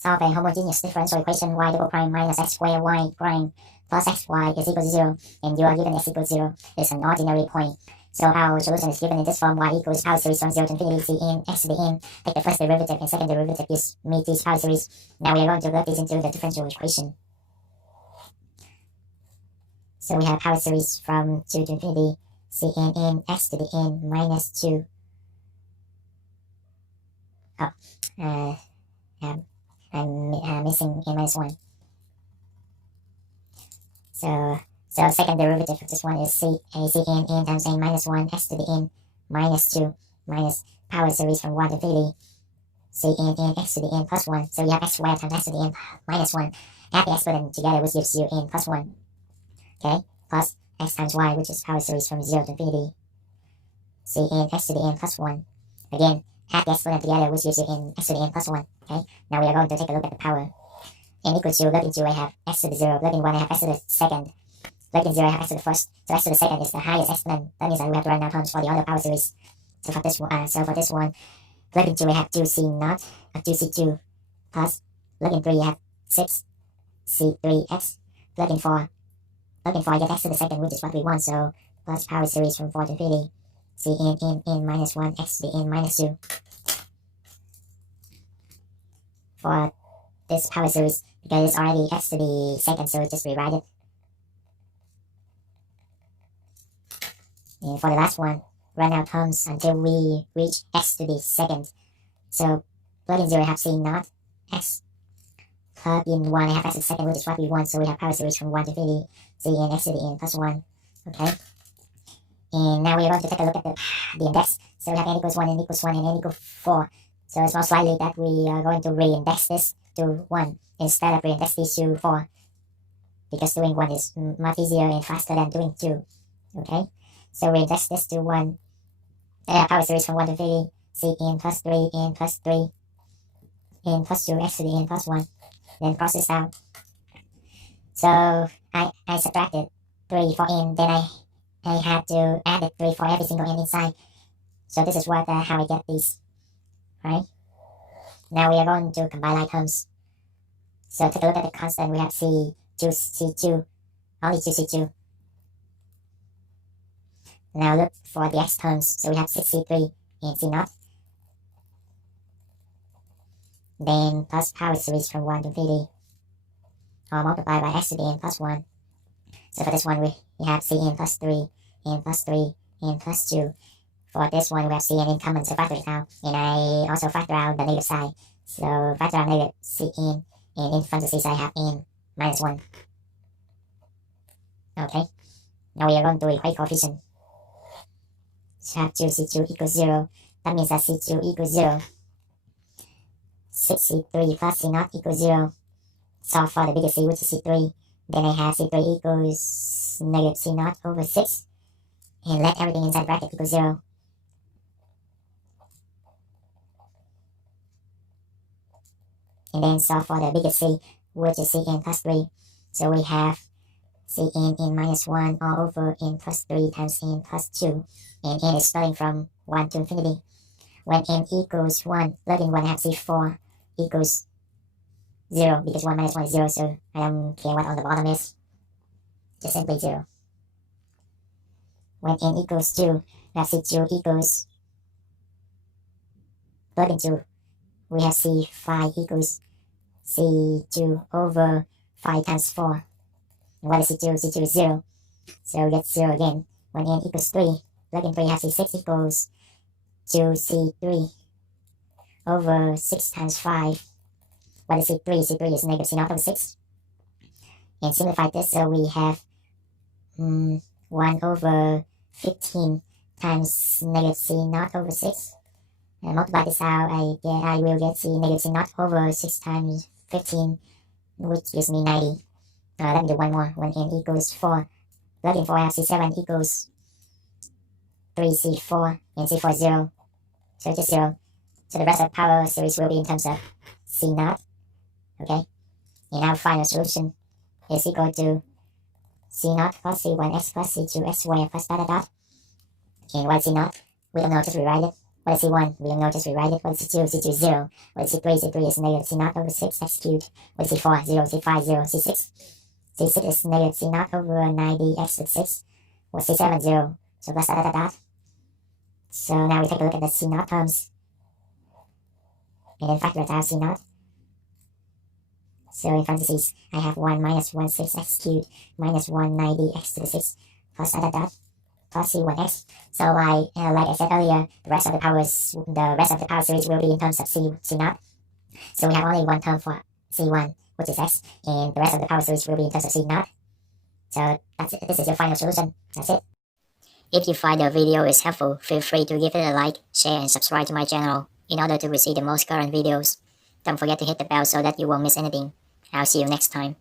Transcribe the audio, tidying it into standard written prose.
Solve a homogeneous differential equation y double prime minus x squared y prime plus xy is equal to 0, and you are given x equals 0. It's an ordinary point. So our solution is given in this form: y equals power series from 0 to infinity c in x to the n. Take the first derivative and second derivative is meet these power series. Now we are going to plug these into the differential equation. So we have power series from 2 to infinity c in x to the n minus 2. I'm missing n minus 1. So second derivative of this one is c n times n minus 1 x to the n minus 2 minus power series from 1 to infinity c n x to the n plus 1. So you have x squared times x to the n minus 1. Add the exponent together, which gives you n plus 1. Okay, plus x times y, which is power series from 0 to infinity c n x to the n plus 1. Again, add the exponent together, which gives you n x to the n plus 1. Okay, now we are going to take a look at the power. N equals 2, plug in 2, I have x to the 0, plug in 1, I have x to the second, plug in 0, I have x to the first. So x to the second is the highest exponent. That means that we have to write down terms for the other power series. So for this one, plug in 2, we have 2c0, 2c2 plus, plug in 3, I have 6c3x, plug in 4, I get x to the second, which is what we want. So plus power series from 4 to infinity c n minus 1 x to the n minus 2. For this power series, because it's already x to the second, so just rewrite it. And for the last one, run out terms until we reach x to the second. So plug in 0, I have c0 x, plug in 1, I have x to the second, which is what we want. So we have power series from 1 to infinity c n x to the n plus 1. Okay, and now we are going to take a look at the index. So we have n equals 1, n equals 1, and n equals 4. So it's most likely that we are going to re-index this to 1 instead of re-index this to 4, because doing 1 is much easier and faster than doing 2. Okay, so we index this to 1. Power series from 1 to infinity c n plus 3, n plus 3, n plus 2, x to the n plus 1. Then cross this out. So I subtracted 3 for n, then I had to add the 3 for every single n inside. So this is what how I get these. Right? Now we are going to combine like terms. So take a look at the constant. We have C2, only 2C2. Now look for the x terms. So we have 6C3 and C0. Then plus power series from 1 to infinity, or multiply by x to the n plus 1. So for this one, we have Cn plus 3, n plus 3, n plus 2. For this one, we have Cn in common, so factor it out. And I also factor out the negative side. So factor out negative Cn, and in parentheses I have n minus 1. Okay, now we are going to equate coefficient. So have 2C2 equals 0. That means that C2 equals 0. 6C3 plus C0 equals 0. Solve for the biggest C, which is C3. Then I have C3 equals negative C0 over 6. And let everything inside bracket equal 0. And then solve for the biggest C, which is Cn plus 3. So we have Cn in minus 1 all over n plus 3 times n plus 2. And n is starting from 1 to infinity. When n equals 1, plug in 1, I have C4 equals 0, because 1 minus 1 is 0, so I don't care what on the bottom is. Just simply 0. When n equals 2, we have C2 equals, plug in 2, we have C5 equals C2 over 5 times 4. And what is C2? C2 is 0. So we get 0 again. When n equals 3, plug in 3, have C6 equals 2C3 over 6 times 5. What is C3? C3 is negative C0 over 6. And simplify this, so we have 1 over 15 times negative C0 over 6. And multiply this out, I will get negative C0 over 6 times 15, which gives me 90. Let me do one more. When n equals 4, plug in 4, I have C7 equals 3C4, and C4 is 0. So just 0. So the rest of the power series will be in terms of C0. Okay? And our final solution is equal to C0 plus C1x plus C2x squared plus dot dot dot. And what is C0? We don't know, just rewrite it. What is C1? We don't know, just rewrite it. What is C2? C2 is 0. What is C3? C3 is negative C0 over 6 x cubed. What is C4? 0. C5 0. C6? C6 is negative C0 over 9d x to the 6. What is C7? 0. So plus dot. So now we take a look at the C0 terms. And then factor it out C0. So in parentheses, I have 1 minus 1 6 x cubed minus 1 9d x to the 6 plus dot plus C1x. So like I said earlier, the rest of the power series will be in terms of C0. So we have only one term for C1, which is x, and the rest of the power series will be in terms of C0. So that's it. This is your final solution. That's it. If you find the video is helpful, feel free to give it a like, share, and subscribe to my channel in order to receive the most current videos. Don't forget to hit the bell so that you won't miss anything. I'll see you next time.